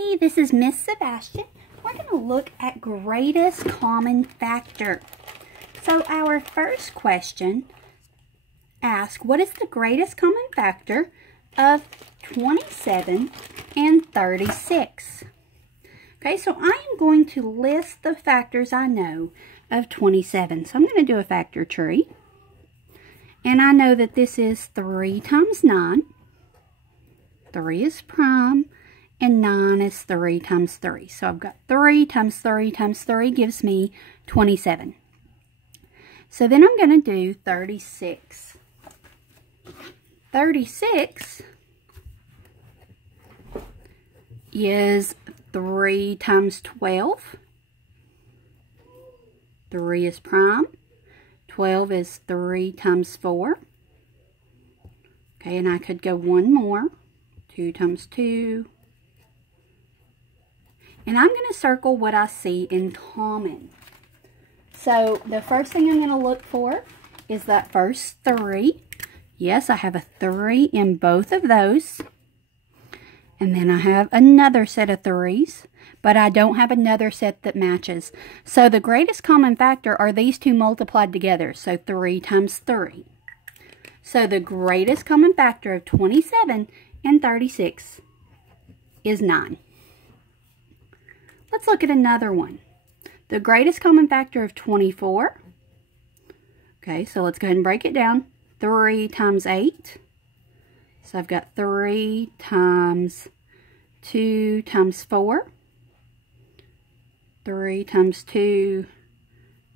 Hey, this is Miss Sebastian. We're going to look at greatest common factor. So our first question asks, what is the greatest common factor of 27 and 36? Okay, so I am going to list the factors I know of 27. So I'm going to do a factor tree. And I know that this is 3 times 9. 3 is prime. And 9 is 3 times 3. So I've got 3 times 3 times 3 gives me 27. So then I'm going to do 36. 36 is 3 times 12. 3 is prime. 12 is 3 times 4. Okay, and I could go one more. 2 times 2. And I'm going to circle what I see in common. So the first thing I'm going to look for is that first 3. Yes, I have a 3 in both of those. And then I have another set of 3s, but I don't have another set that matches. So the greatest common factor are these two multiplied together. So 3 times 3. So the greatest common factor of 27 and 36 is 9. Let's look at another one. The greatest common factor of 24. Okay, so let's go ahead and break it down. 3 times 8. So I've got 3 times 2 times 4. 3 times 2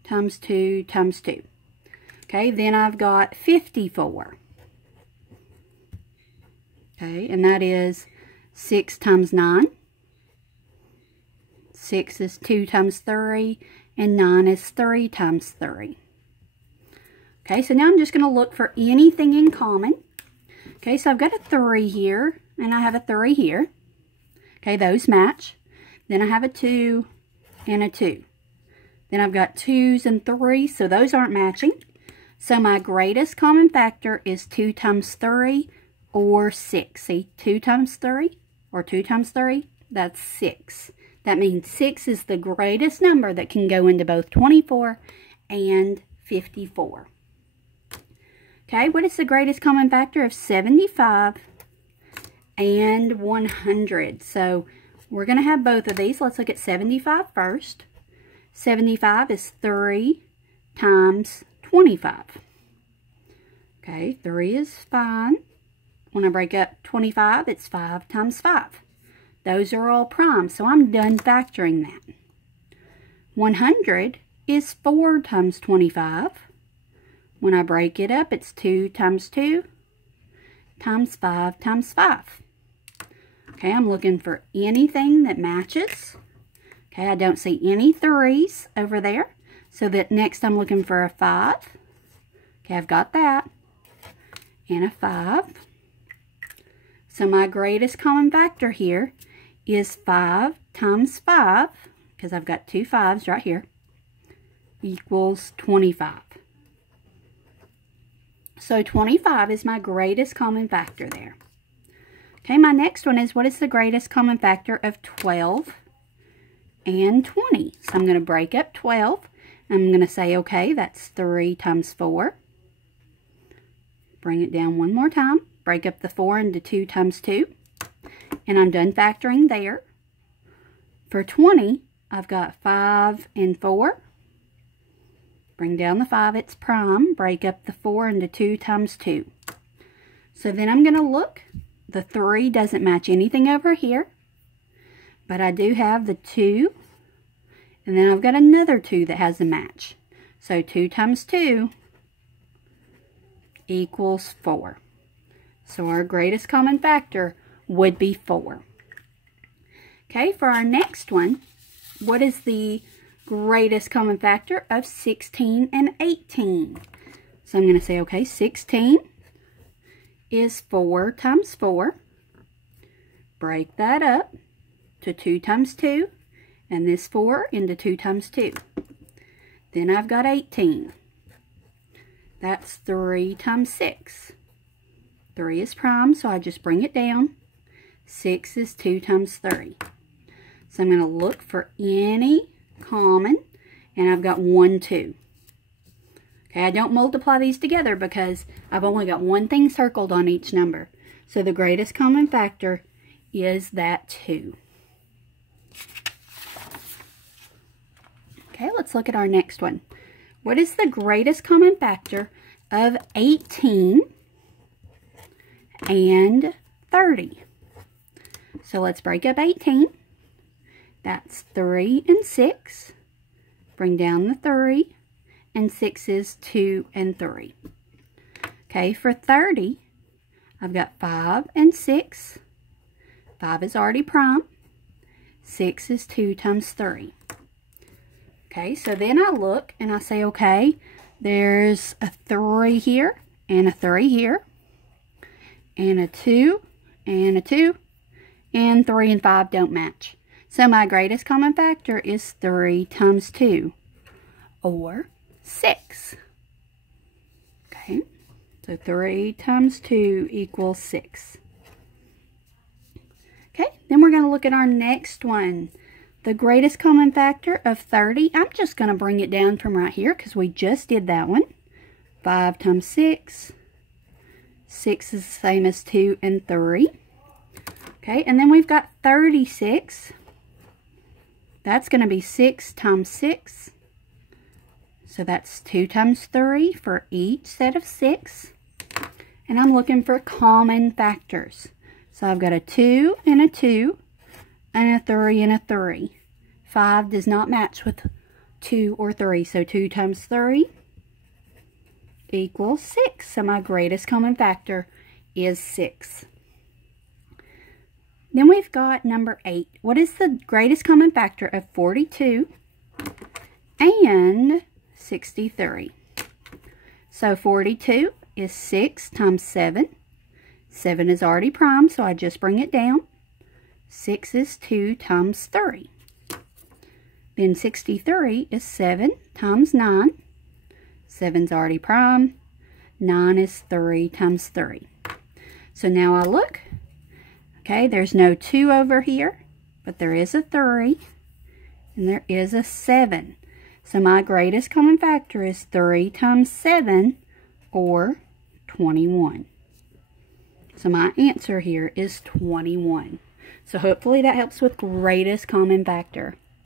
times 2 times 2. Okay, then I've got 54. Okay, and that is 6 times 9. 6 is 2 times 3, and 9 is 3 times 3. Okay, so now I'm just going to look for anything in common. Okay, so I've got a 3 here, and I have a 3 here. Okay, those match. Then I have a 2 and a 2. Then I've got 2s and 3s, so those aren't matching. So my greatest common factor is 2 times 3 or 6. See, 2 times 3 or 2 times 3, that's 6. That means 6 is the greatest number that can go into both 24 and 54. Okay, what is the greatest common factor of 75 and 100? So we're going to have both of these. Let's look at 75 first. 75 is 3 times 25. Okay, 3 is fine. When I break up 25, it's 5 times 5. Those are all prime, so I'm done factoring that. 100 is 4 times 25. When I break it up, it's 2 times 2 times 5 times 5. Okay, I'm looking for anything that matches. Okay, I don't see any 3s over there. So that next I'm looking for a 5. Okay, I've got that. And a 5. So my greatest common factor here is 5 times 5, because I've got 2 5s right here, equals 25. So 25 is my greatest common factor there. Okay, my next one is, what is the greatest common factor of 12 and 20? So I'm going to break up 12. I'm going to say, okay, that's 3 times 4. Bring it down one more time. Break up the 4 into 2 times 2. And I'm done factoring there. For 20, I've got 5 and 4. Bring down the 5, it's prime. Break up the 4 into 2 times 2. So then I'm going to look. The 3 doesn't match anything over here. But I do have the 2. And then I've got another 2 that has a match. So 2 times 2 equals 4. So our greatest common factor would be 4. Okay, for our next one, what is the greatest common factor of 16 and 18? So I'm going to say, okay, 16 is 4 times 4. Break that up to 2 times 2, and this 4 into 2 times 2. Then I've got 18. That's 3 times 6. 3 is prime, so I just bring it down. 6 is 2 times 3. So I'm going to look for any common, and I've got 1, 2. Okay, I don't multiply these together because I've only got one thing circled on each number. So the greatest common factor is that 2. Okay, let's look at our next one. What is the greatest common factor of 18 and 30? So let's break up 18. That's 3 and 6. Bring down the 3. And 6 is 2 and 3. Okay, for 30, I've got 5 and 6. 5 is already prime. 6 is 2 times 3. Okay, so then I look and I say, okay, there's a 3 here and a 3 here. And a 2 and a 2. And 3 and 5 don't match. So my greatest common factor is 3 times 2, or 6. Okay, so 3 times 2 equals 6. Okay, then we're going to look at our next one. The greatest common factor of 30, I'm just going to bring it down from right here because we just did that one. 5 times 6. 6 is the same as 2 and 3. Okay, and then we've got 36. That's going to be 6 times 6. So that's 2 times 3 for each set of 6. And I'm looking for common factors. So I've got a 2 and a 2 and a 3 and a 3. 5 does not match with 2 or 3. So 2 times 3 equals 6. So my greatest common factor is 6. Then we've got number 8. What is the greatest common factor of 42 and 63? So 42 is 6 times 7. 7 is already prime, so I just bring it down. 6 is 2 times 3. Then 63 is 7 times 9. 7's already prime. 9 is 3 times 3. So now I look. Okay, there's no 2 over here, but there is a 3, and there is a 7. So my greatest common factor is 3 times 7, or 21. So my answer here is 21. So hopefully that helps with greatest common factor.